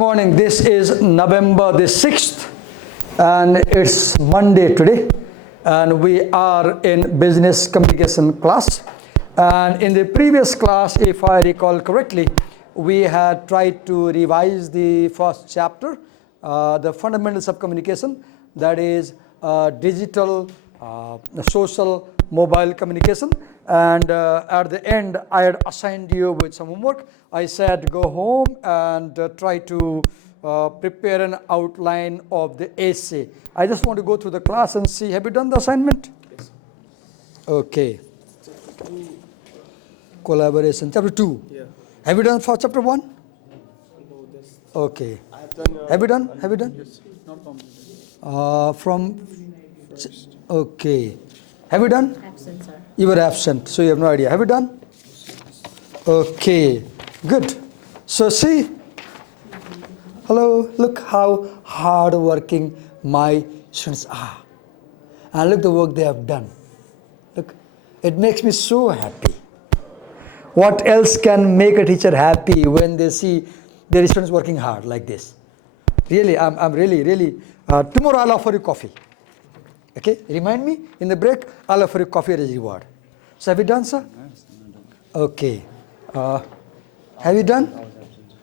Morning. This is November the 6th and it's Monday today, and we are in business communication class. And in the previous class, if I recall correctly, we had tried to revise the first chapter, the fundamentals of communication, that is digital, social, mobile communication. And at the end, I had assigned you with some homework. I said go home and try to prepare an outline of the essay. I just want to go through the class and see, have you done the assignment? Yes. Okay. Collaboration, chapter 2. Yeah. Have you done for chapter 1? No, this. Okay. I have done. Have you done? Have you done? Yes. Not completed. From, okay. Have you done? Absent, sir. You were absent, so you have no idea. Have you done? Okay, good. So see, hello, look how hard-working my students are. And look the work they have done. Look, it makes me so happy. What else can make a teacher happy when they see their students working hard like this? Really, I'm really, tomorrow I'll offer you coffee. Okay, remind me in the break, I'll offer you coffee as a reward. So have you done, sir? Okay. Have you done?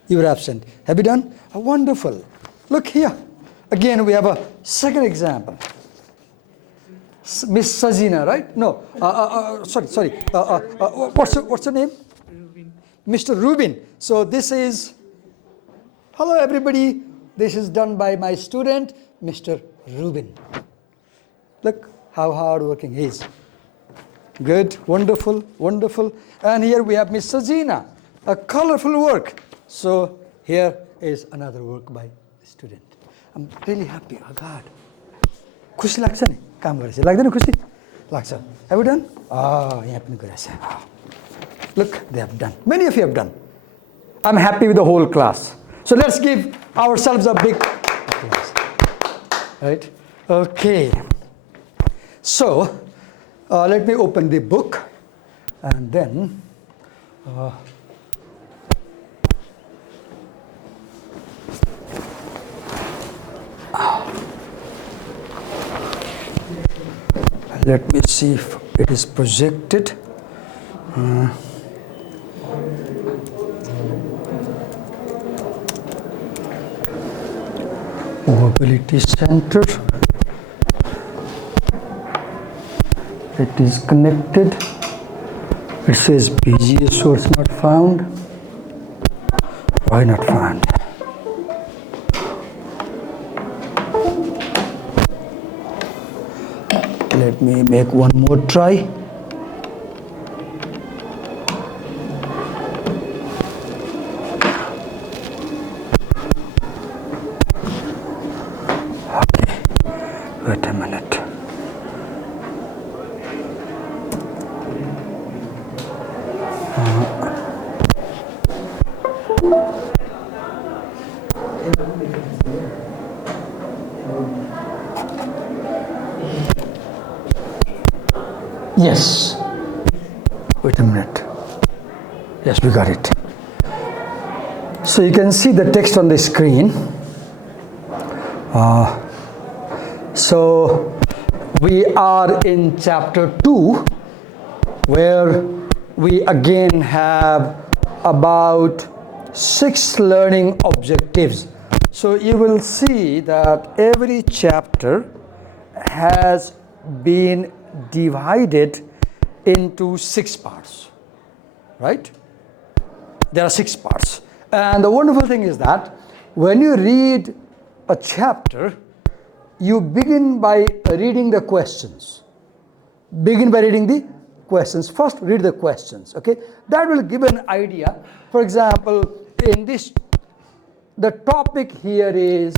You were absent. Have you done? Wonderful. Look here. Again, we have a second example. Miss Sazina, right? No. Sorry. What's your name? Rubin. Mr. Rubin. So this is, hello everybody. This is done by my student, Mr. Rubin. Look how hard-working he is. Good, wonderful, wonderful. And here we have Miss Sazina, a colorful work. So here is another work by the student. I'm really happy. Oh God. खुसी लाग्छ नि काम गरेपछि लाग्दैन खुसी लाग्छ. Have you done? यहाँ पनि गरिरहेछ. Look, they have done. Many of you have done. I'm happy with the whole class. So let's give ourselves a big applause. Right? Okay. So, let me open the book and then let me see if it is projected. Mobility Center. It is connected. It says busy source not found. Why not found? Let me make one more try. Okay, wait a minute. Yes. Wait a minute. Yes, we got it. So you can see the text on the screen. So we are in chapter 2, where we again have about 6 learning objectives. So you will see that every chapter has been divided into 6 parts, right? There are 6 parts. And the wonderful thing is that when you read a chapter, you begin by reading the questions. Begin by reading the questions. First, read the questions, okay? That will give an idea. For example, in this, the topic here is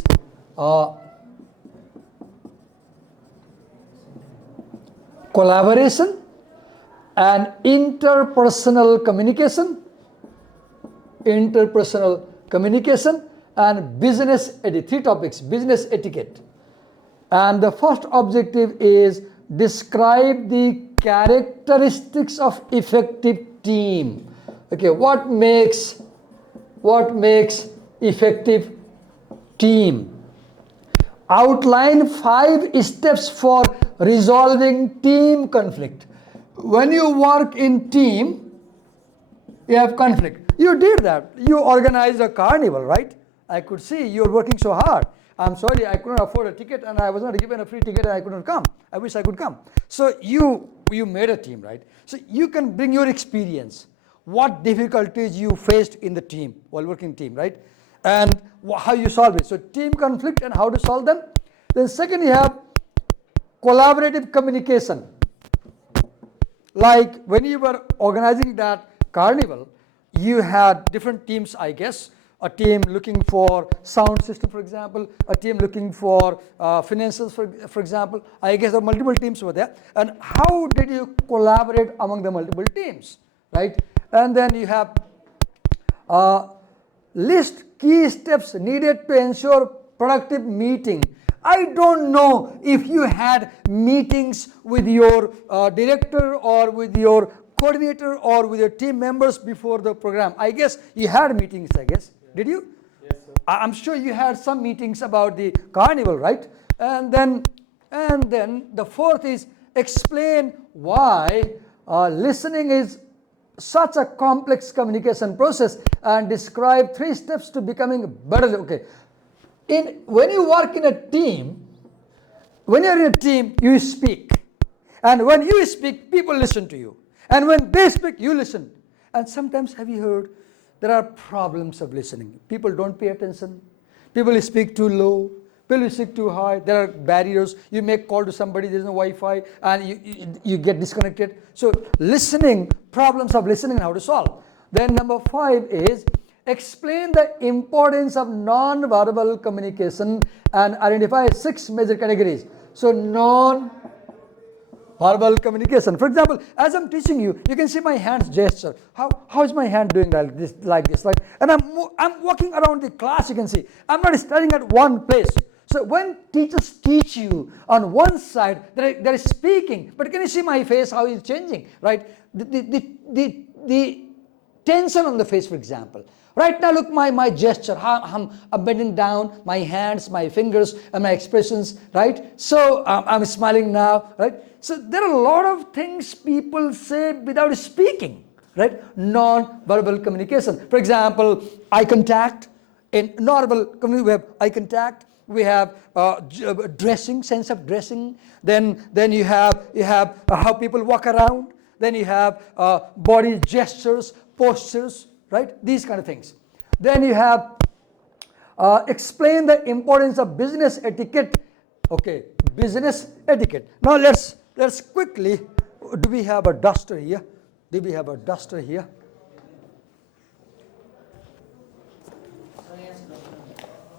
collaboration and interpersonal communication, and business etiquette. 3 topics, business etiquette. And the first objective is describe the characteristics of effective team. Okay, what makes effective team. Outline 5 steps for resolving team conflict. When you work in team, you have conflict. You did that. You organized a carnival, right? I could see you're working so hard. I'm sorry, I couldn't afford a ticket and I was not given a free ticket and I couldn't come. I wish I could come. So you made a team, right? So you can bring your experience. What difficulties you faced in the team, while working team, right? And how you solve it. So team conflict and how to solve them. Then second, you have collaborative communication. Like when you were organizing that carnival, you had different teams, I guess. A team looking for sound system, for example. A team looking for financials, for example. I guess the multiple teams were there. And how did you collaborate among the multiple teams, right? And then you have list key steps needed to ensure productive meeting. I don't know if you had meetings with your director or with your coordinator or with your team members before the program. I guess you had meetings, I guess. Did you? Yes, sir. I'm sure you had some meetings about the carnival, right? And then the fourth is explain why listening is such a complex communication process and describe 3 steps to becoming better. Okay. When you work in a team, when you're in a team, you speak. And when you speak, people listen to you. And when they speak, you listen. And sometimes, have you heard, there are problems of listening. People don't pay attention. People speak too low. People speak too high. There are barriers. You make call to somebody, there's no Wi-Fi, and you get disconnected. So listening, problems of listening, how to solve. Then number 5 is explain the importance of non-verbal communication and identify 6 major categories. So non-verbal communication. For example, as I'm teaching you, you can see my hands gesture. How is my hand doing like this? And I'm walking around the class, you can see. I'm not standing at one place. So when teachers teach you on one side, they're speaking, but can you see my face, how it's changing, right? The tension on the face, for example. Right now, look my gesture, how I'm bending down, my hands, my fingers, and my expressions, right? So I'm smiling now, right? So there are a lot of things people say without speaking, right? Non-verbal communication. For example, eye contact. In non-verbal communication, we have eye contact. We have dressing, sense of dressing. Then you have how people walk around. Then you have body gestures, postures, right? These kind of things. Then you have explain the importance of business etiquette. Okay, business etiquette. Now let's quickly. Do we have a duster here? Do we have a duster here?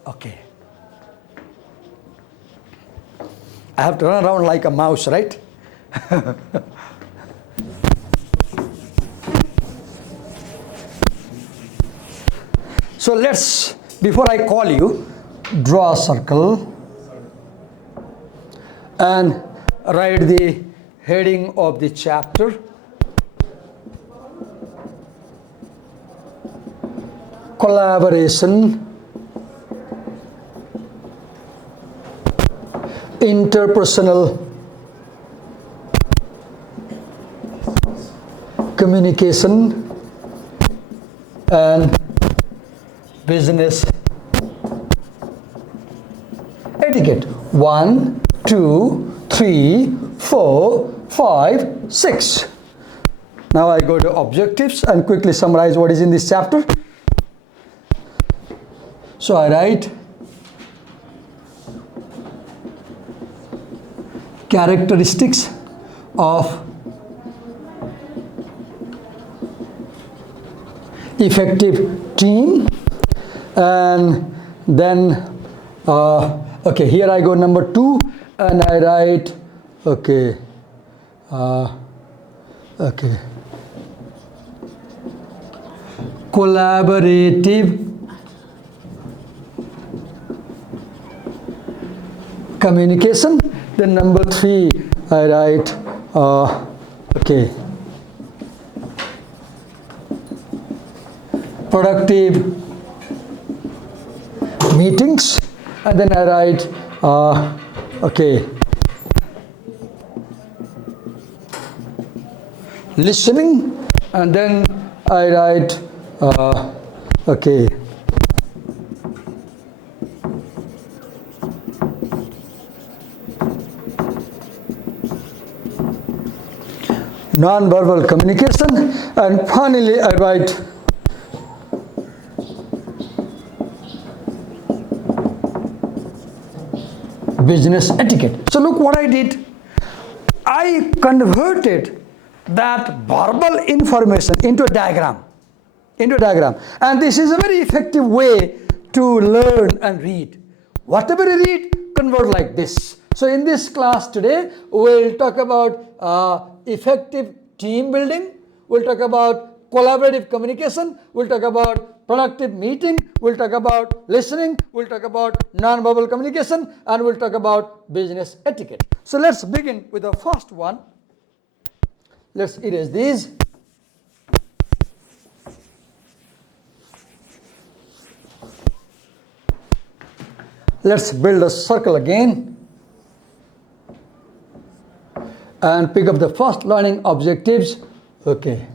Okay. I have to run around like a mouse, right? So let's, before I call you, draw a circle and write the heading of the chapter. Collaboration, interpersonal communication, and business etiquette. 1, 2, 3, 4, 5, 6. Now I go to objectives and quickly summarize what is in this chapter. So I write characteristics of effective team, and then okay, here I go number 2 and I write okay collaborative communication. Then number 3 I write productive meetings. and then I write, okay, listening, and then I write, okay, non-verbal communication, and finally I write business etiquette. So look what I did. I converted that verbal information into a diagram. And this is a very effective way to learn and read. Whatever you read, convert like this. So in this class today, we'll talk about effective team building. We'll talk about collaborative communication. We'll talk about productive meeting. We'll talk about listening. We'll talk about non-verbal communication. And we'll talk about business etiquette. So let's begin with the first one. Let's erase these. Let's build a circle again and pick up the first learning objectives. Okay.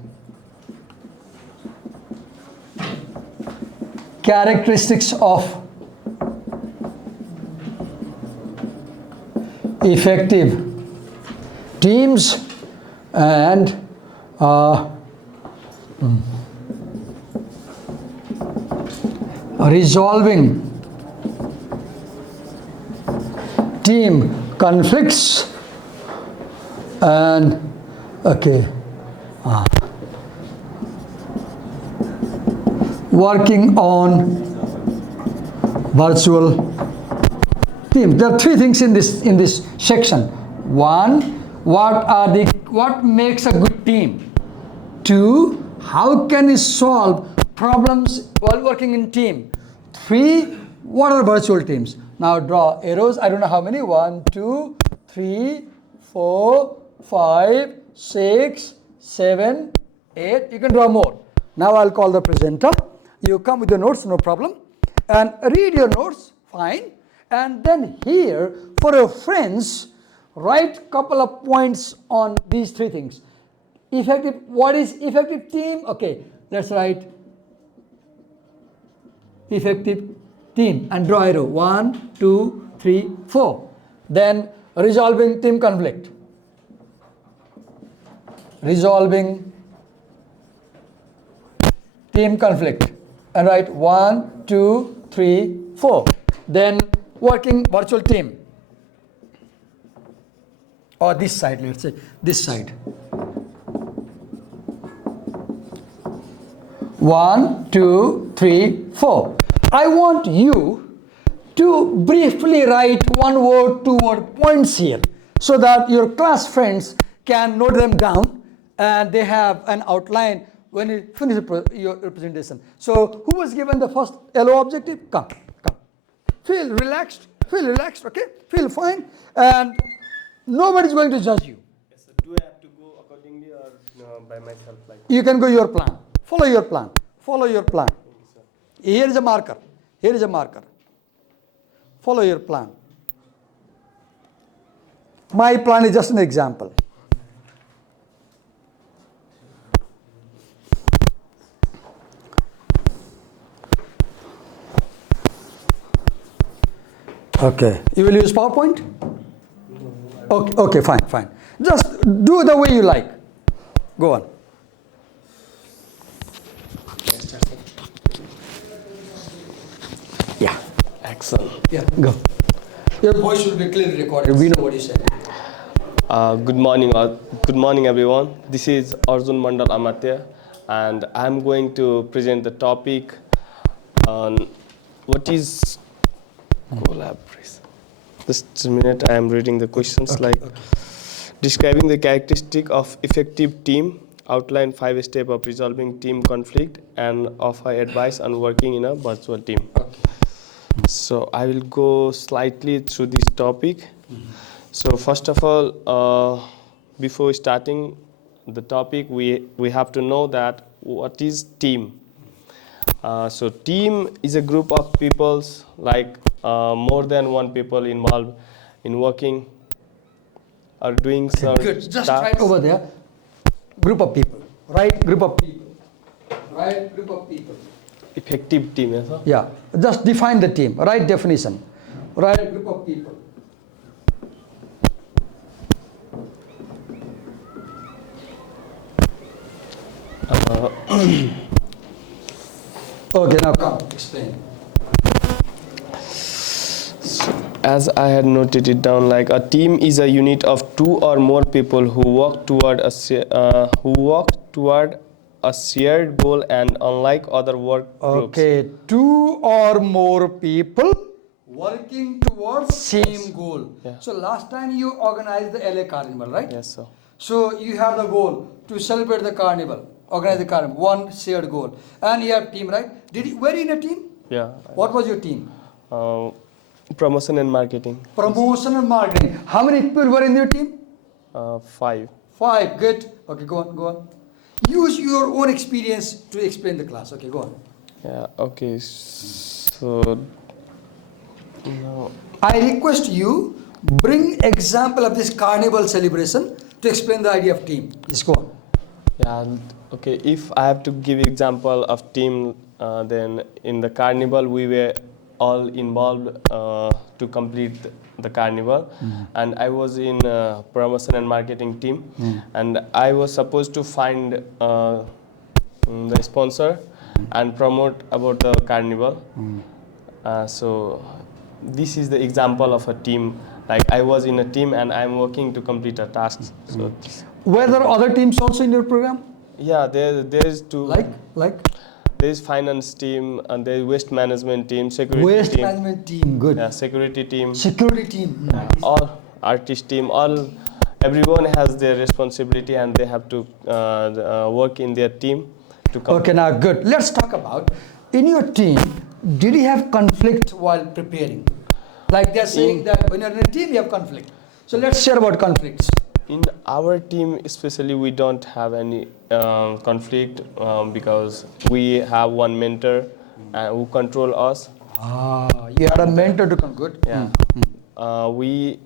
Characteristics of effective teams and resolving team conflicts and working on virtual team. There are three things in this section. One, what makes a good team? Two, how can we solve problems while working in team? Three, what are virtual teams? Now draw arrows. I don't know how many. 1, 2, 3, 4, 5, 6, 7, 8. You can draw more. Now I'll call the presenter. You come with your notes, no problem. And read your notes, fine. And then here, for your friends, write couple of points on these three things. Effective, what is effective team? Okay, let's write effective team and draw arrow. 1, 2, 3, 4. Then resolving team conflict. Resolving team conflict. And write 1, 2, 3, 4. Then working virtual team. Or this side, let's say, this side. 1, 2, 3, 4. I want you to briefly write 1 word, 2 word points here so that your class friends can note them down and they have an outline when you finish your presentation. So who was given the first yellow objective? Come. Feel relaxed, okay? Feel fine, and nobody is going to judge you. Yes, sir. Do I have to go accordingly or by myself? Like you can go your plan. Follow your plan. Here is a marker. Follow your plan. My plan is just an example. Okay. You will use PowerPoint? Okay, fine. Just do the way you like. Go on. Yeah. excellent. Yeah, go. Your voice will be clearly recorded. We know what you said. Good morning, everyone. This is Arjun Mandal Amatya, and I'm going to present the topic on what is collaboration. Just a minute, I am reading the questions. Describing the characteristic of effective team, outline 5 steps of resolving team conflict, and offer advice on working in a virtual team. Okay. So I will go slightly through this topic. So first of all, before starting the topic, we have to know that what is team. So team is a group of peoples like more than one people involved in working or doing some Good. Just tasks. write over there. Group of people. Right? Group of people. Right? Group of people. Effective team, yes, sir? Yeah. Just define the team. Right definition. Right? Group of people. Okay, now come. Explain. As I had noted it down, like a team is a unit of two or more people who work toward a shared goal, and unlike other work groups. Okay, two or more people working towards same goal. Yeah. So last time you organized the LA Carnival, right? Yes, sir. So you have the goal to celebrate the carnival, organize the carnival, one shared goal, and you have team, right? Were you in a team? Yeah. What was your team? Promotion and marketing. Promotion and marketing. How many people were in your team? 5. 5. Good. Okay, go on, go on. Use your own experience to explain the class. Okay, go on. Yeah. Okay. So now, I request you bring example of this carnival celebration to explain the idea of team. Just go on. yeah. Okay. If I have to give example of team, then in the carnival we were all involved to complete the carnival, and I was in promotion and marketing team, and I was supposed to find the sponsor and promote about the carnival. So this is the example of a team. Like I was in a team and I'm working to complete a task. So Were there other teams also in your program? yeah, there's two. Like There's finance team and there's waste management team, security waste team. management team. Good. Yeah, security team, Security team. all artist team, all everyone has their responsibility and they have to work in their team to come. Okay, now good. Let's talk about in your team. Did you have conflict while preparing? Like they're saying that when you're in a team, you have conflict. So let's share about conflicts. In our team especially, we don't have any conflict because we have one mentor who control us. You had a mentor to come. Good. Yeah. We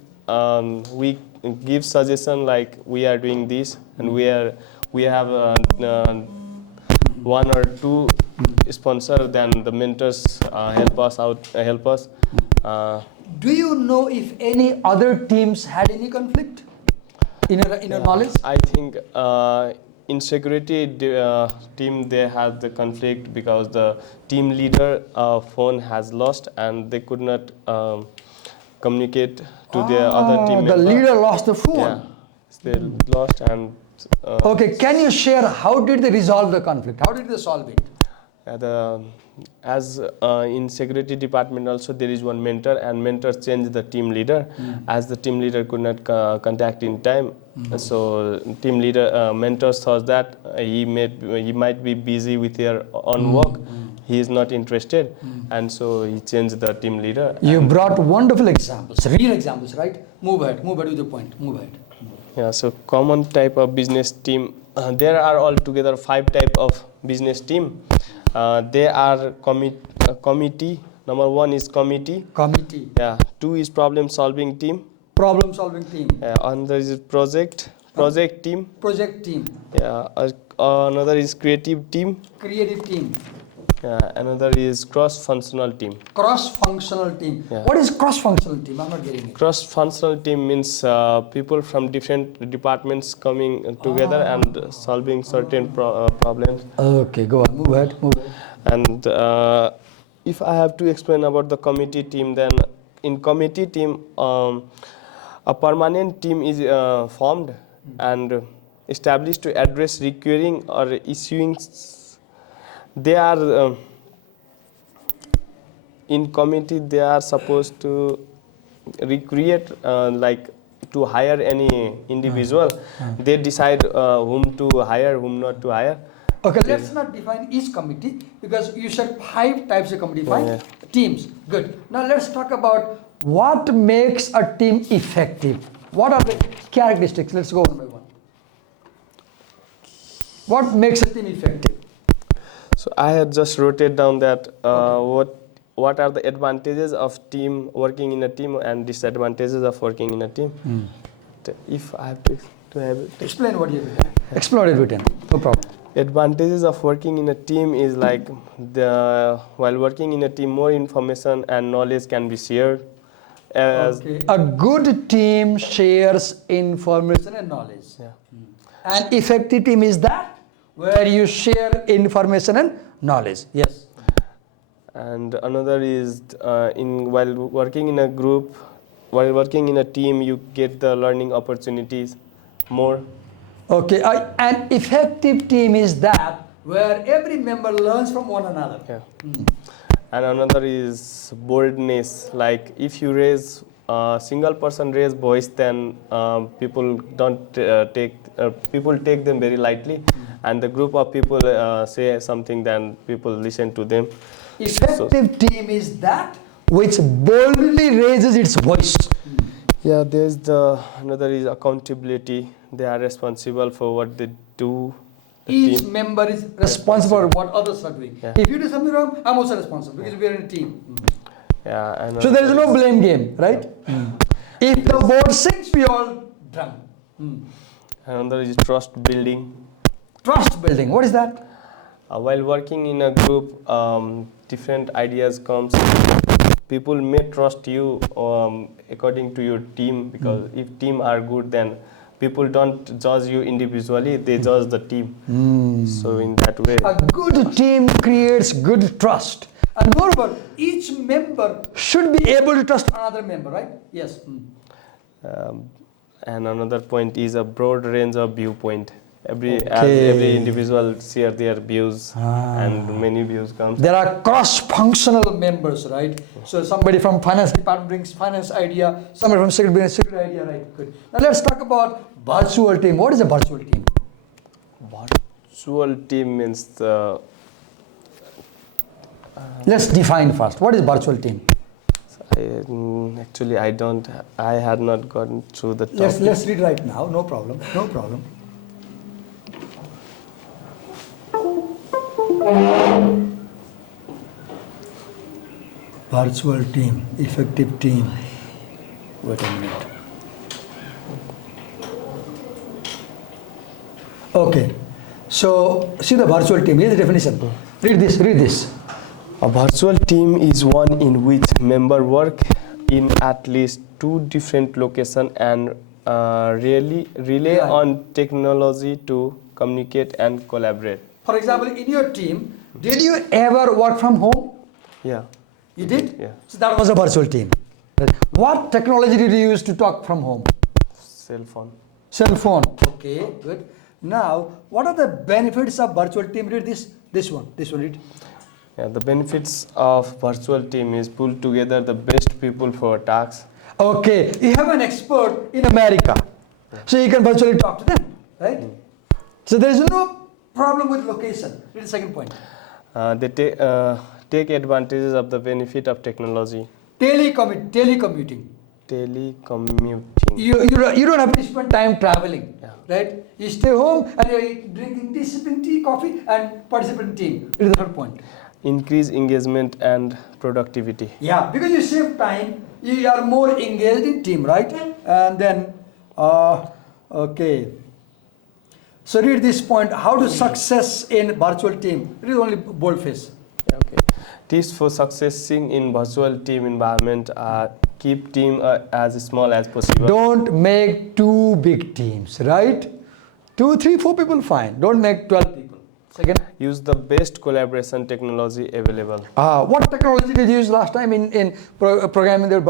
give suggestion like we are doing this, and we have one or two sponsor. Then the mentors help us out. Do you know if any other teams had any conflict in your knowledge? I think in security team they had the conflict because the team leader phone has lost and they could not communicate to their other team member. The leader lost the phone. Yeah, they lost and. Okay, can you share how did they resolve the conflict? How did they solve it? As in security department also there is one mentor, and mentor changed the team leader as the team leader could not contact in time. So team leader mentor thought that he might be busy with their own work. He is not interested, and so he changed the team leader. You brought wonderful examples, real examples, right? Move ahead with the point. Move ahead. Yeah, so common type of business team. There are altogether 5 type of business team. They are committee. Number 1 is committee. Committee. Yeah. 2 is problem solving team. Problem solving team. Another is project team. Project team. Yeah. Another is creative team. Creative team. Another is cross-functional team. Cross-functional team. Yeah. What is cross-functional team? I'm not getting it. Cross-functional team means people from different departments coming together and solving certain problems. Okay, go on. Move ahead. And if I have to explain about the committee team, then in committee team, a permanent team is formed and established to address recurring or issuing. They are in committee. They are supposed to recreate, like to hire any individual. They decide whom to hire, whom not to hire. Okay, let's not define each committee because you said 5 types of committee, 5 Yeah. teams. Good. Now let's talk about what makes a team effective. What are the characteristics? Let's go one by one. What makes a team effective? So I had just wrote it down that what are the advantages of team working in a team and disadvantages of working in a team. If I have to have it. Explain what you have. Explore it with him. No problem. Advantages of working in a team is like while working in a team, more information and knowledge can be shared. Okay. A good team shares information and knowledge. Yeah. An effective team is that where you share information and knowledge. Yes. And another is while working in a group, while working in a team, you get the learning opportunities more. Okay. An effective team is that where every member learns from one another. Yeah. And another is boldness. Like if you raise single person raise voice, then people don't people take them very lightly, and the group of people say something, then people listen to them. Effective team is that which boldly raises its voice. Yeah, there's another is accountability. They are responsible for what they do. Each member is responsible for what others are doing. Yeah. If you do something wrong, I'm also responsible because we are in a team. Yeah, and So there is no blame game, right? If the board sings, we all drum. another is trust building. Trust building. What is that? While working in a group, different ideas comes. People may trust you according to your team, because if team are good, then people don't judge you individually, they judge the team. So in that way, A good team creates good trust. And moreover, each member should be able to trust another member, right? Yes. and another point is a broad range of viewpoint. As Okay. every individual share their views, and many views comes. There are cross-functional members, right? So somebody from finance department brings finance idea, somebody from security brings security idea, right? Good. Now let's talk about virtual team. What is a virtual team? Virtual team means Let's define first. What is virtual team? actually I had not gotten through the topic. Let's read right now. No problem. No problem. Virtual team, effective team. Wait a minute. Okay. So see the virtual team. Here's the definition. Read this. Read this. A virtual team is one in which members work in at least two different locations and rely on technology to communicate and collaborate. For example, in your team, did you ever work from home? Yeah. You did? Yeah. So that was a virtual team. What technology did you use to talk from home? Cell phone. Cell phone. Okay, good. Now, what are the benefits of virtual team? Read this one. Read. Yeah, the benefits of virtual team is pull together the best people for tasks. Okay, you have an expert in America, so you can virtually talk to them, right? So there is no problem with location. Read the second point. They take advantages of the benefit of technology. Telecommuting. Telecommuting. You don't have to spend time traveling, Yeah. right? You stay home and you're drinking tea, sipping tea, coffee, and participate in team. Read the third point. Increase engagement and productivity. Yeah, because you save time, you are more engaged in team, right? And then, okay. So read this point. How to success in virtual team? Read only boldface. Yeah, okay. Tips for succeeding in virtual team environment are keep team as small as possible. Don't make too big teams, right? 2, 3, 4 people, fine. Don't make 12 people. Second. Use the best collaboration technology available. What technology did you use last time in programming the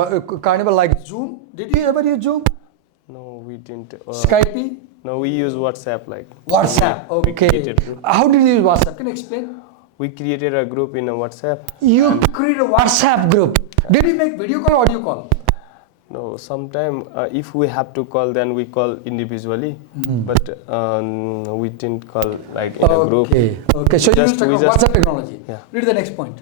Carnival, like Zoom? Did you ever use Zoom? No, we didn't. Skype? No, we use WhatsApp. WhatsApp. We Okay. created group. How did you use WhatsApp? Can you explain? We created a group in a WhatsApp. You create a WhatsApp group. Did you make video call or audio call? No, sometime if we have to call, then we call individually. But we didn't call like in a group. Okay. So you use WhatsApp technology. Yeah. Read the next point.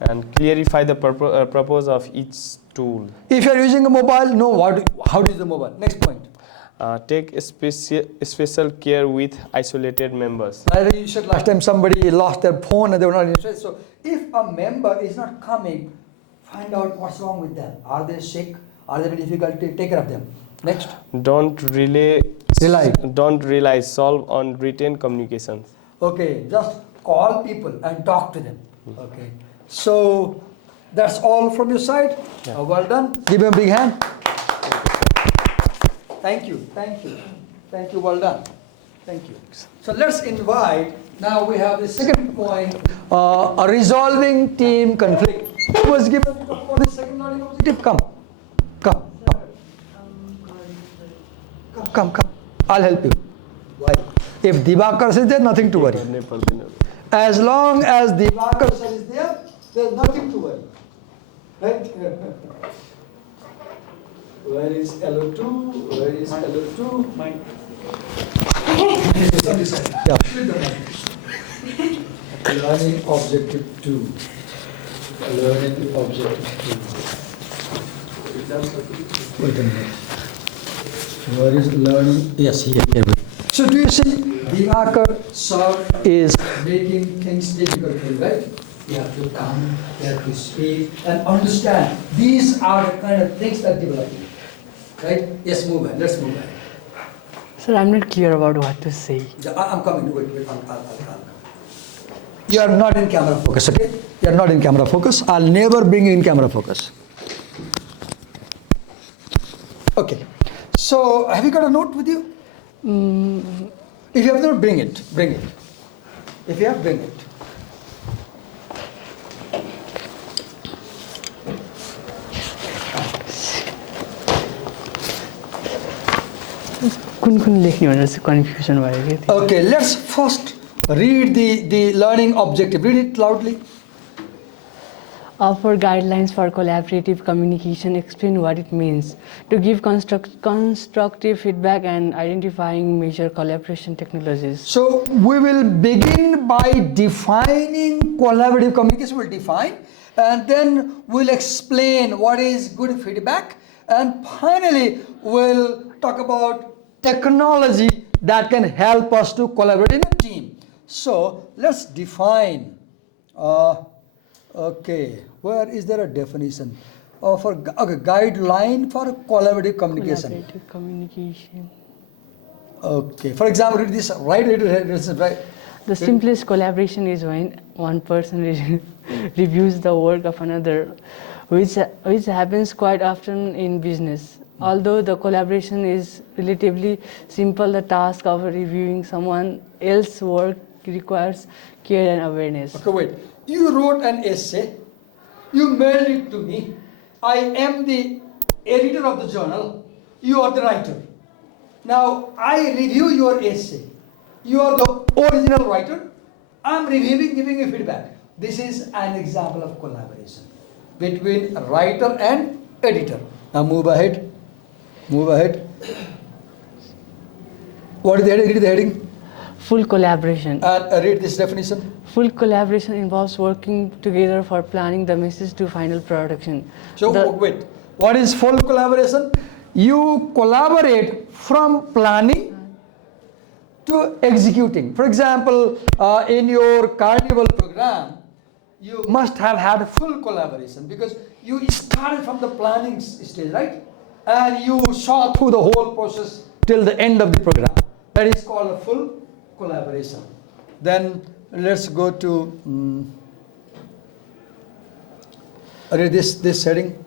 And clarify the purpose of each tool. If you are using a mobile, know how to use the mobile. Next point. Take special care with isolated members. I think you said last time somebody lost their phone and they were not interested. So if a member is not coming, find out what's wrong with them. Are they sick? Are they having difficulty? Take care of them. Next. Don't rely solve on written communications. Okay, just call people and talk to them. Okay. So that's all from your side. Yeah. Well done. Give him a big hand. Thank you. Thank you. Thank you. Well done. Thank you. So let's invite. Now we have the second point, a resolving team conflict. Who was given for the second learning objective? Come. Come. I'll help you. Why? If Divakar is there, nothing to worry. As long as Divakar is there, there's nothing to worry. Right? Where is LO2? Where is LO2? Mine. Yeah. Learning objective 2. Learning objective 2. Wait a minute. Where is learning? Yes, here. So do you see Divakar sir is making things difficult for you, right? You have to come, you have to speak and understand. These are the kind of things that develop you. Right? Yes, move on. Let's move on. Sir, I'm not clear about what to say. I'm coming. Wait. I'll come. You are not in camera focus, okay? You are not in camera focus. I'll never bring you in camera focus. Okay. So, have you got a note with you? If you have not, bring it. If you have, bring it. कुन लेख्ने भनेर चाहिँ confusion भयो के Okay, let's first read the learning objective. Read it loudly. Offer guidelines for collaborative communication, explain what it means, to give constructive feedback and identifying major collaboration technologies. So we will begin by defining collaborative communication. We'll define and then we'll explain what is good feedback, and finally we'll talk about technology that can help us to collaborate in a team. So let's define. Okay, where is there a definition? Guideline for collaborative communication. Collaborative communication. Okay, for example, read this, right? The simplest collaboration is when one person reviews the work of another, which happens quite often in business. Although the collaboration is relatively simple, the task of reviewing someone else's work requires care and awareness. Okay, wait. You wrote an essay, you mailed it to me. I am the editor of the journal, you are the writer. Now, I review your essay. You are the original writer. I am reviewing, giving you feedback. This is an example of collaboration between writer and editor. Now, move ahead. What is the heading? Read the heading. Full collaboration. And read this definition. Full collaboration involves working together for planning the message to final production. So wait, what is full collaboration? You collaborate from planning to executing. For example, in your carnival program, you must have had full collaboration because you started from the planning stage, right? And you saw through the whole process till the end of the program. That is called a full collaboration. Then let's go to read this heading.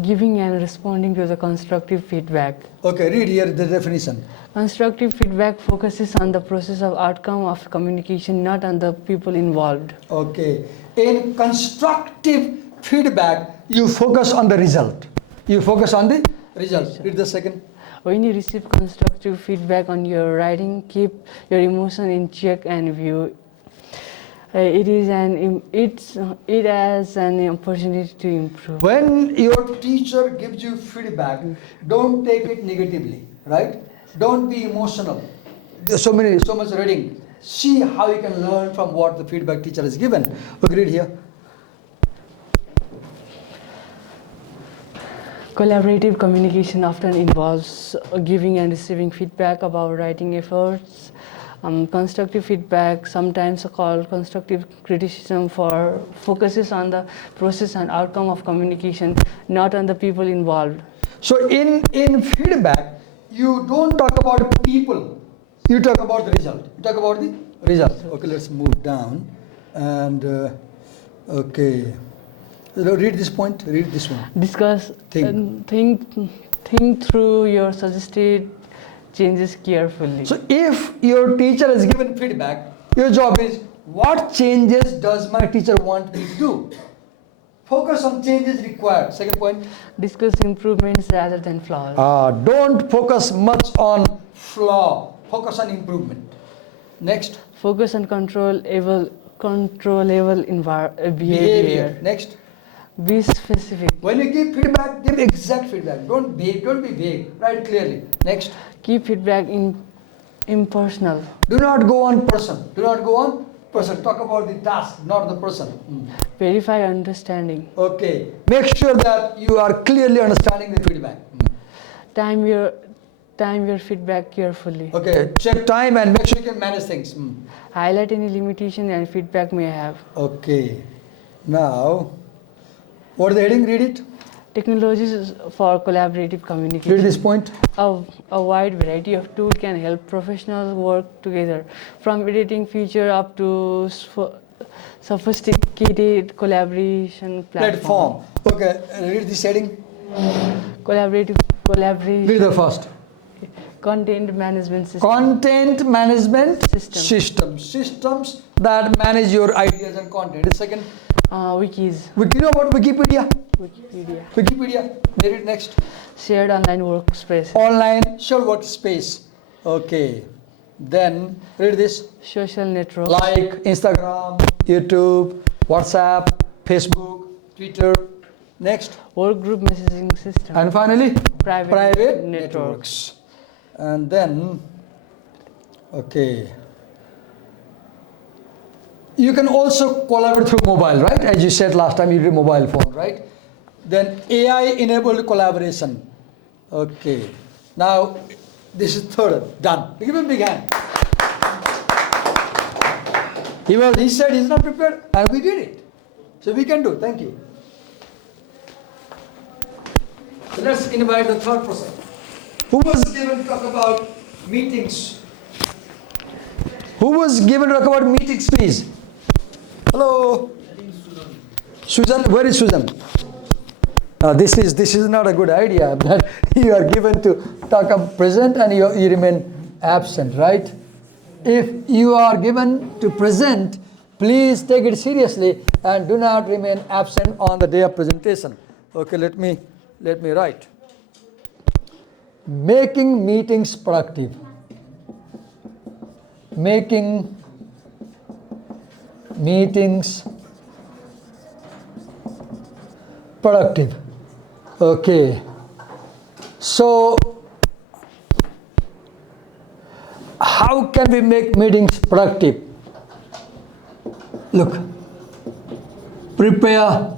Giving and responding to the constructive feedback. Okay, read here the definition. Constructive feedback focuses on the process of outcome of communication, not on the people involved. Okay, in constructive feedback, you focus on the result. Read the second. When you receive constructive feedback on your writing, keep your emotion in check and view it as an opportunity to improve. When your teacher gives you feedback, don't take it negatively, right? Don't be emotional. There's so much reading. See how you can learn from what the feedback teacher has given. Read here. Collaborative communication often involves giving and receiving feedback about writing efforts. Constructive feedback, sometimes called constructive criticism, focuses on the process and outcome of communication, not on the people involved. So in feedback, you don't talk about people, you talk about the result. You talk about the result. Okay, let's move down. And okay, so read this point, read this one. Discuss, think through your suggested changes carefully. So if your teacher has given feedback, your job is, what changes does my teacher want me to do? Focus on changes required. Second point. Discuss improvements rather than flaws. Don't focus much on flaw. Focus on improvement. Next. Focus on controllable behavior. Next. Be specific. When you give feedback, give exact feedback. Don't be vague. Write clearly. Next. Keep feedback impersonal. Do not go on person. Do not go on person. Talk about the task, not the person. Verify understanding. Okay. Make sure that you are clearly understanding the feedback. Time your feedback carefully. Okay. Check time and make sure you can manage things. Highlight any limitation and feedback may have. Okay. Now, what is the heading? Read it. Technologies for collaborative communication. Read this point. A wide variety of tools can help professionals work together, from editing feature up to sophisticated collaboration platform. Okay, read this heading. Collaboration. Read the first. Content management system. Content management System. Systems that manage your ideas and content. The second. Wikis. You know about Wikipedia? Wikipedia. Read it next. Shared online workspace. Online shared workspace. Okay. Then read this. Social network. Like Instagram, YouTube, WhatsApp, Facebook, Twitter. Next. Work group messaging system. And finally, Private networks. And then, okay. You can also collaborate through mobile, right? As you said last time, you did mobile phone, right? Then AI-enabled collaboration. Okay. Now, this is third. Done. Give him a big hand. He said he's not prepared, and we did it. So we can do. Thank you. So let's invite the third person. Who was given to talk about meetings? Who was given to talk about meetings, please? Hello. Susan, where is Susan? This is not a good idea that you are given to talk up present and you remain absent, right? If you are given to present, please take it seriously and do not remain absent on the day of presentation. Okay, let me write. Making meetings productive. Making meetings productive. Okay. So, how can we make meetings productive? Look, prepare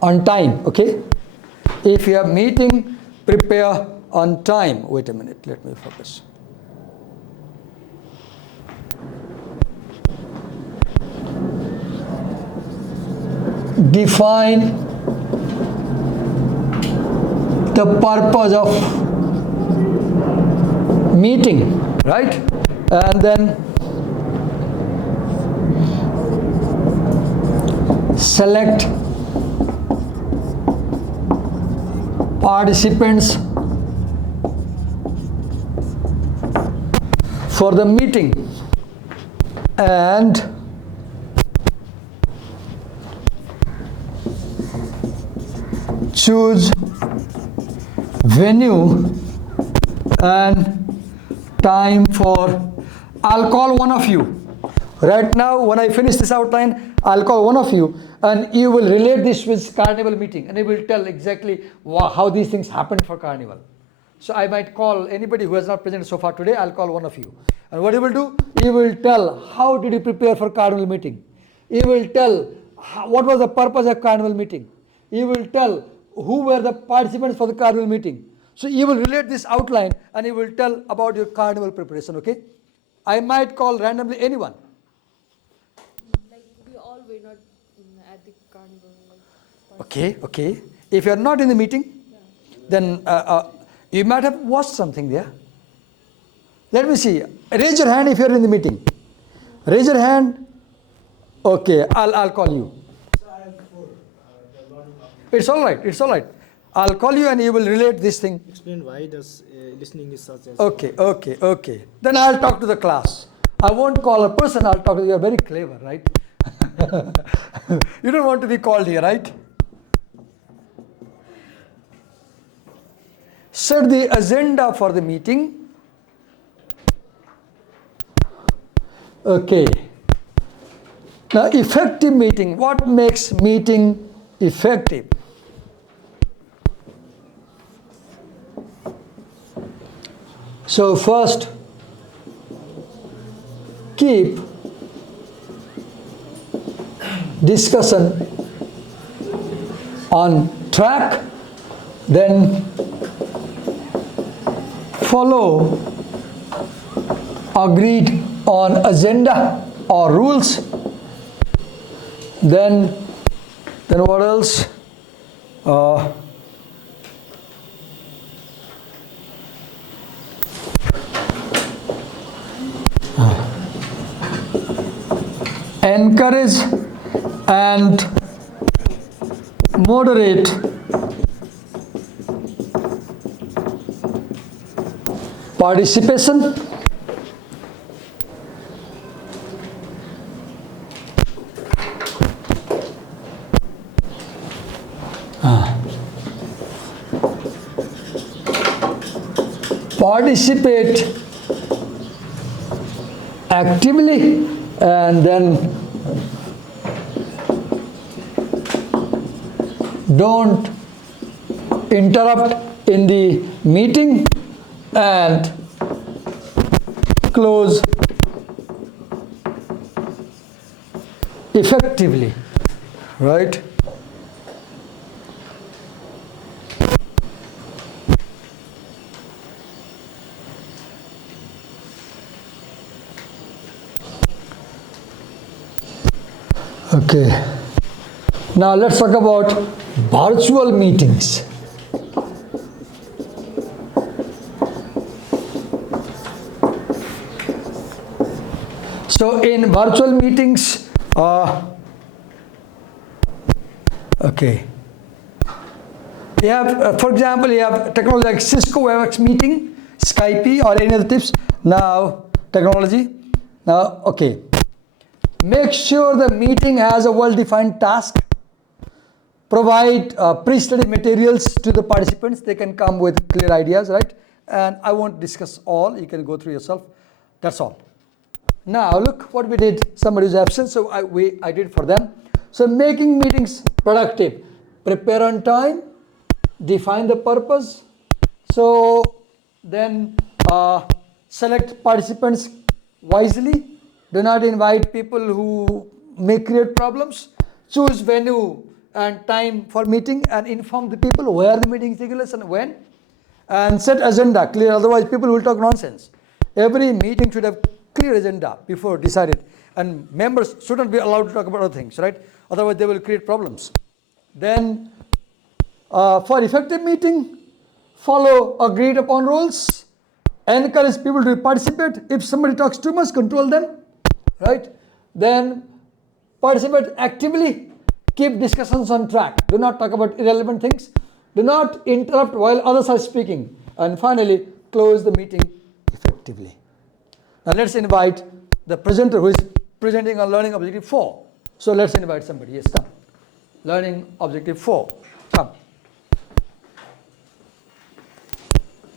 on time, okay? If you have meeting, prepare on time. Wait a minute, let me focus. Define the purpose of meeting, right? And then select participants for the meeting and choose venue and time for. I'll call one of you. Right now, when I finish this outline, I'll call one of you and you will relate this with carnival meeting and you will tell exactly how these things happened for carnival. So I might call anybody who has not presented so far today, I'll call one of you. And what you will do, you will tell how did you prepare for carnival meeting. You will tell what was the purpose of carnival meeting. You will tell who were the participants for the carnival meeting. So you will relate this outline and you will tell about your carnival preparation, okay? I might call randomly anyone. Like we all were not at the carnival. Okay. If you are not in the meeting, then you might have watched something there. Let me see. Raise your hand if you are in the meeting. Raise your hand. Okay, I'll call you. It's all right. I'll call you and you will relate this thing. Explain why does listening is such as. Okay. Then I'll talk to the class. I won't call a person, I'll talk to you. You're very clever, right? You don't want to be called here, right? Set the agenda for the meeting. Okay. Now, effective meeting. What makes meeting effective? So first, keep discussion on track, then follow agreed on agenda or rules, then what else? Encourage and moderate participation. Participate actively and then don't interrupt in the meeting and close effectively, right? Okay, now let's talk about virtual meetings. So in virtual meetings, okay, you have, for example, you have technology like Cisco WebEx meeting, Skype or any other tips. Now, technology. Now, okay. Make sure the meeting has a well-defined task. Provide pre-study materials to the participants. They can come with clear ideas, right? And I won't discuss all. You can go through yourself. That's all. Now, look what we did. Somebody is absent, so I did for them. So, making meetings productive. Prepare on time. Define the purpose. So, then select participants wisely. Do not invite people who may create problems. Choose venue and time for meeting and inform the people where the meeting is taking place and when. And set agenda clear, otherwise people will talk nonsense. Every meeting should have clear agenda before decided. And members shouldn't be allowed to talk about other things, right? Otherwise they will create problems. Then for effective meeting, follow agreed upon rules. Encourage people to participate. If somebody talks too much, control them. Right? Then participate actively. Keep discussions on track. Do not talk about irrelevant things. Do not interrupt while others are speaking. And finally, close the meeting effectively. Now let's invite the presenter who is presenting on Learning Objective 4. So let's invite somebody. Yes, come. Learning Objective 4. Come.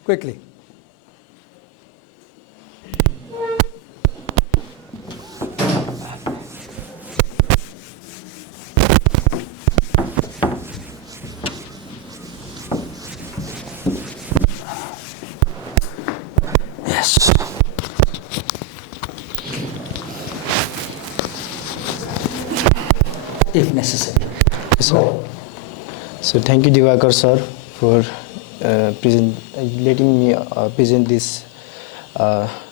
Quickly. Yes. If necessary. So So thank you, Divakar sir, for letting me present this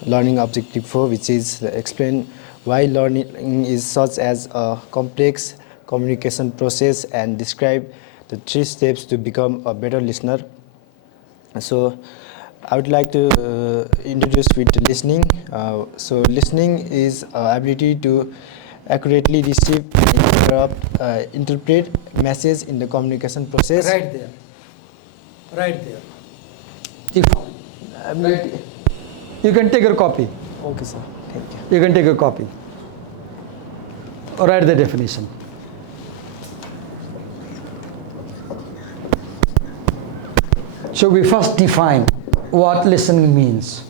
learning objective 4, which is explain why learning is such as a complex communication process and describe the 3 steps to become a better listener. So I would like to introduce with listening. So listening is ability to accurately receive and interpret message in the communication process. Right there. Right there. Define. Right. You can take a copy. Okay, sir. Thank you. You can take a copy. Or write the definition. So we first define what listening means.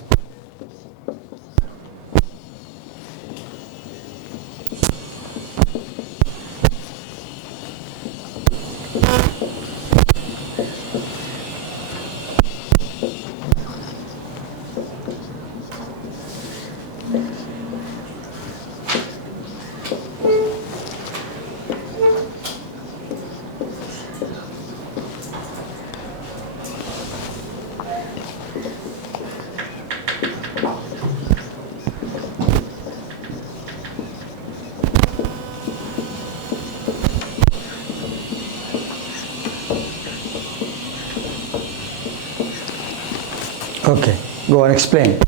Okay, go on, explain.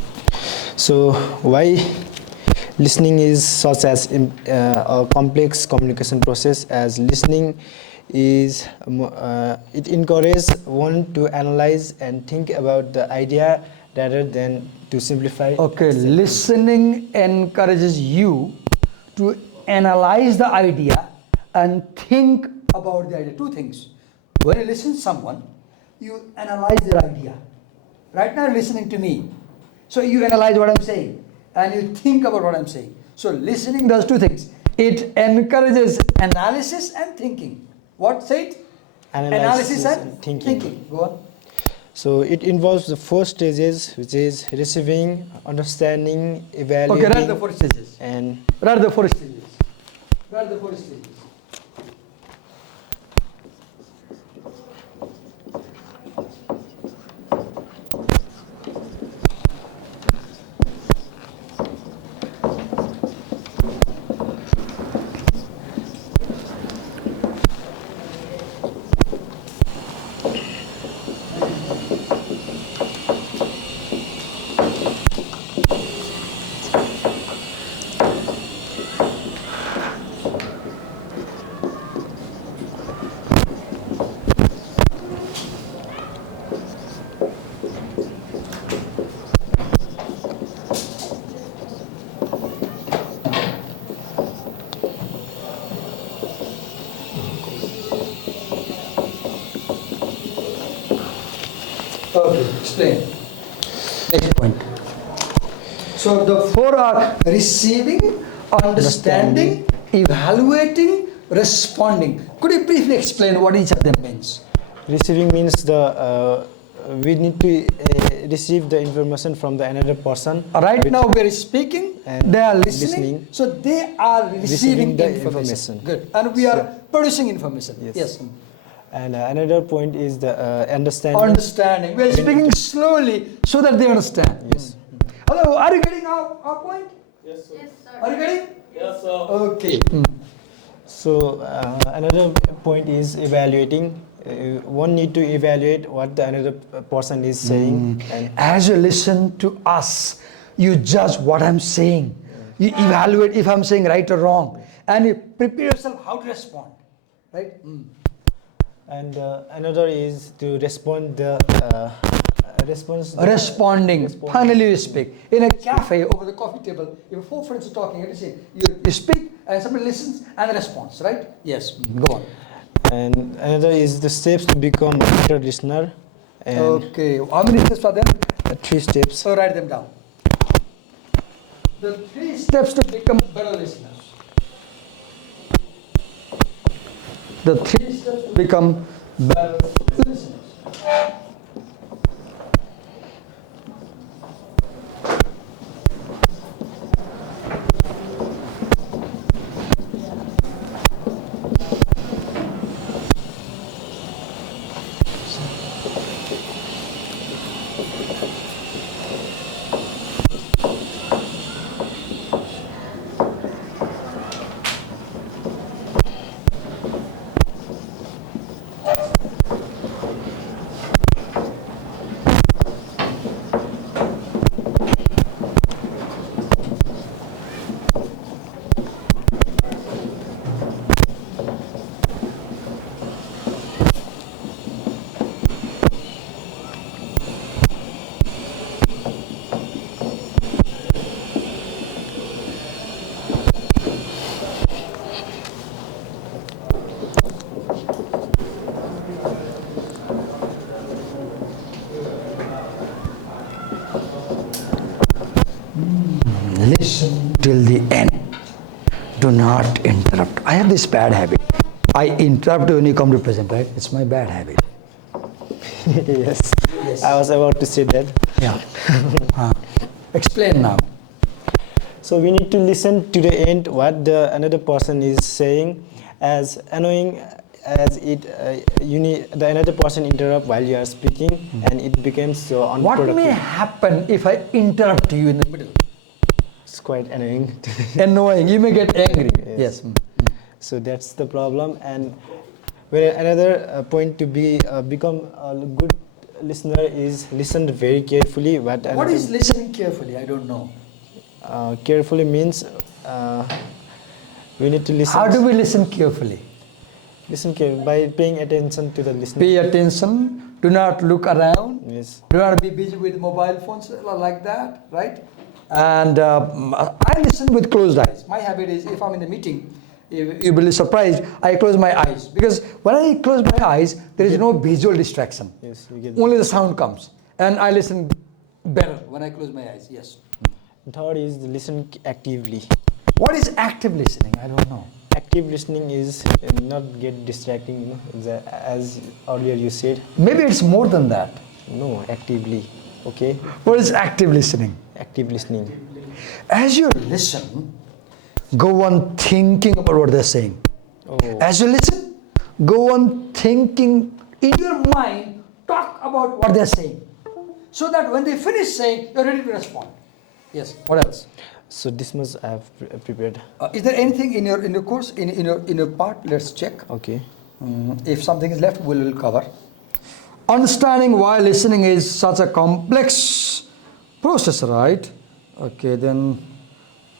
So why listening is such as a complex communication process, as listening is it encourages one to analyze and think about the idea rather than to simplify. Okay, listening encourages you to analyze the idea and think about the idea. 2 things. When you listen to someone, you analyze their idea. Right now you're listening to me. So you analyze what I'm saying and you think about what I'm saying. So listening does 2 things. It encourages analysis and thinking. What? Say it? Analysis and thinking. Go on. So it involves the 4 stages, which is receiving, understanding, evaluating. Okay, write the 4 stages. And Write the 4 stages. Write the 4 stages. Okay, explain. Next point. So the 4 are receiving, understanding, evaluating, responding. Could you briefly explain what each of them means? receiving means the we need to receive the information from the another person. Right which- now we are speaking, and they are listening, listening. so they are receiving the information. information. Good. And we are producing information. Yes. And another point is the understanding. Understanding. We are speaking slowly so that they understand. Yes. Hello, are you getting our point? Yes, sir. Yes, sir. Are you getting? Yes, sir. Okay. So another point is evaluating. One need to evaluate what the another person is saying. And As you listen to us, you judge what I'm saying. You evaluate if I'm saying right or wrong. And you prepare yourself how to respond. Right? and another is to respond the response. Responding. Finally, you speak. In a cafe over the coffee table, if 4 friends are talking, you say, you speak and somebody listens and responds, right? Yes. Go on. And another is the steps to become a better listener. And Okay. How many steps are there? 3 steps. So write them down. The 3 steps to become better listeners. The 3 steps to become better listeners. till the end. Do not interrupt. I have this bad habit. I interrupt when you come to present, right? It's my bad habit. Yes. I was about to say that. Yeah. Explain now. So we need to listen to the end what the another person is saying. As annoying as it, the another person interrupt while you are speaking, and it becomes so unproductive. What may happen if I interrupt you in the middle? It's quite annoying. Annoying. You may get angry. Yes. So that's the problem. And where another point to become a good listener is listen very carefully. What is listening carefully? I don't know. Carefully means we need to listen. How do we listen carefully? Listen carefully by paying attention to the listener. Pay attention. Do not look around. Yes. Do not be busy with mobile phones like that, right? And I listen with closed eyes. My habit is, if I'm in a meeting, you'll be surprised, I close my eyes. Because when I close my eyes, there is no visual distraction. Yes, you get Only the sound comes. And I listen better when I close my eyes. Yes. Third is listen actively. What is active listening? I don't know. Active listening is not get distracting, as earlier you said. Maybe it's more than that. No, actively. Okay. What is active listening? Active listening. As you listen, go on thinking about what they're saying. Oh. As you listen, go on thinking in your mind, talk about what they're saying. So that when they finish saying, you're ready to respond. Yes. What else? So this much I have prepared. Is there anything in your course, in your part? Let's check. Okay. If something is left, we will cover. Understanding why listening is such a complex process, right? Okay, then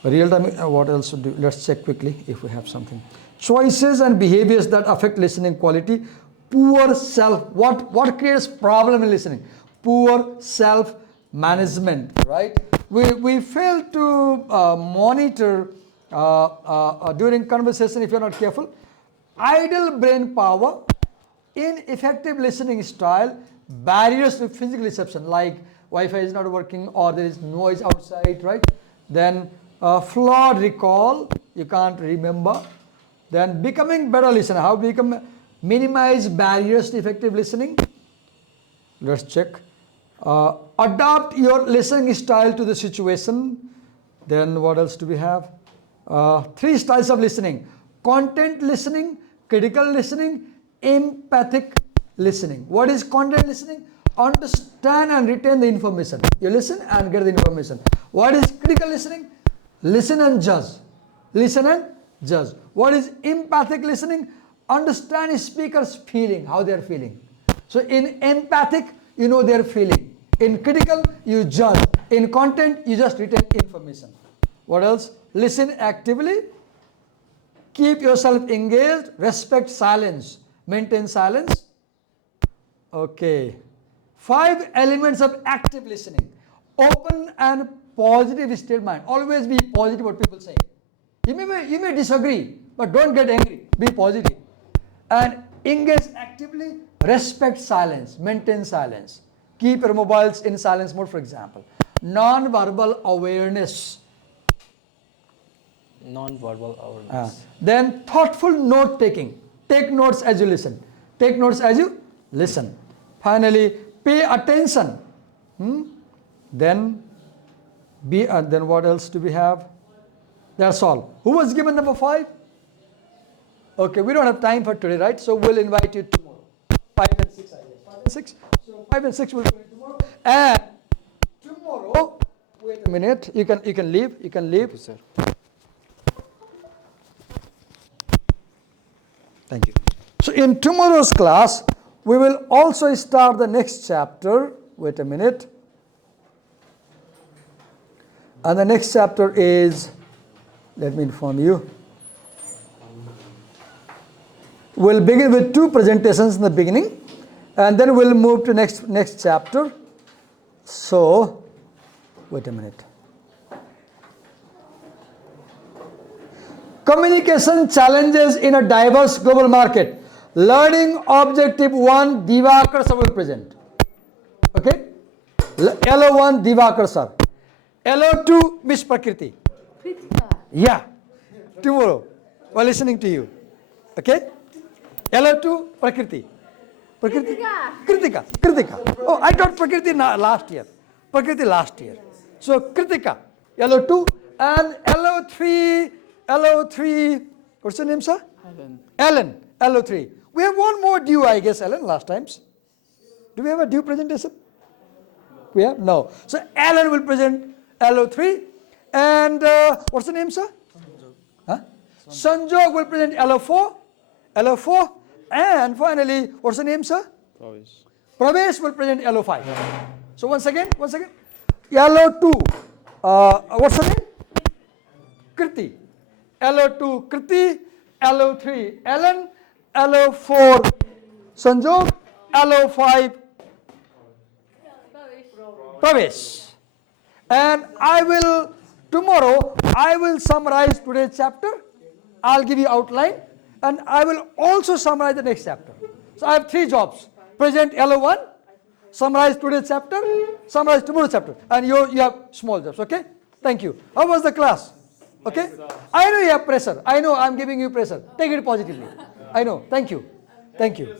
real time. What else do? Let's check quickly if we have something. Choices and behaviors that affect listening quality. Poor self. What creates problem in listening? Poor self management, right? We fail to monitor during conversation if you're not careful. Idle brain power, ineffective listening style, barriers to physical reception like Wi-Fi is not working or there is noise outside, right? Then flawed recall, you can't remember. Then becoming better listener, how minimize barriers to effective listening. Let's check. Adapt your listening style to the situation. Then what else do we have? 3 styles of listening: content listening, critical listening, empathic listening. What is content listening? Understand and retain the information. You listen and get the information. What is critical listening? Listen and judge. Listen and judge. What is empathic listening? Understand speaker's feeling, how they are feeling. So in empathic, you know their feeling. In critical, you judge. In content, you just retain information. What else? Listen actively. Keep yourself engaged. Respect silence. Maintain silence. Okay. 5 elements of active listening. Open and positive state of mind. Always be positive what people say. You may disagree, but don't get angry. Be positive. And engage actively. Respect silence. Maintain silence. Keep your mobiles in silence mode, for example. Non-verbal awareness. Non-verbal awareness. Then thoughtful note taking. Take notes as you listen. Take notes as you listen. Finally, pay attention. Then what else do we have? That's all. Who was given number 5? Okay, we don't have time for today, right? So we'll invite you tomorrow. 5 and 6, I guess. 5 and 6. So 5 and 6 will be tomorrow. And tomorrow, wait a minute. You can leave. You can leave. Yes, sir. Thank you. So in tomorrow's class, we will also start the next chapter. Wait a minute. And the next chapter is, let me inform you. We'll begin with 2 presentations in the beginning, and then we'll move to next chapter. So, wait a minute. Communication challenges in a diverse global market. Learning objective 1, Divakar sir will present. Okay? LO1, Divakar sir. LO2, Miss Prakriti. Yeah, tomorrow. We're listening to you. Okay? LO2, Prakriti. Prakriti? Kritika. Kritika. Oh, I taught Prakriti last year. Prakriti last year. So, Kritika, LO2, and LO3, what's your name, sir? Ellen, LO3. We have one more due, I guess, Ellen, last times. Do we have a due presentation? We have? No. So, Ellen will present LO3. And what's the name, sir? Huh? Sanjog will present LO4. And finally, what's the name, sir? Pravesh will present LO5. So once again, LO2, what's the name? Kriti. LO2, Kriti. LO3, Ellen. LO4, Sanjog. LO5, Pravesh. And tomorrow, I will summarize today's chapter. I'll give you outline. And I will also summarize the next chapter. So I have 3 jobs. Present LO1, summarize today's chapter, summarize tomorrow's chapter. And you have small jobs, okay? Thank you. How was the class? Okay? I know you have pressure. I know I'm giving you pressure. Take it positively. I know. Thank you. Thank you.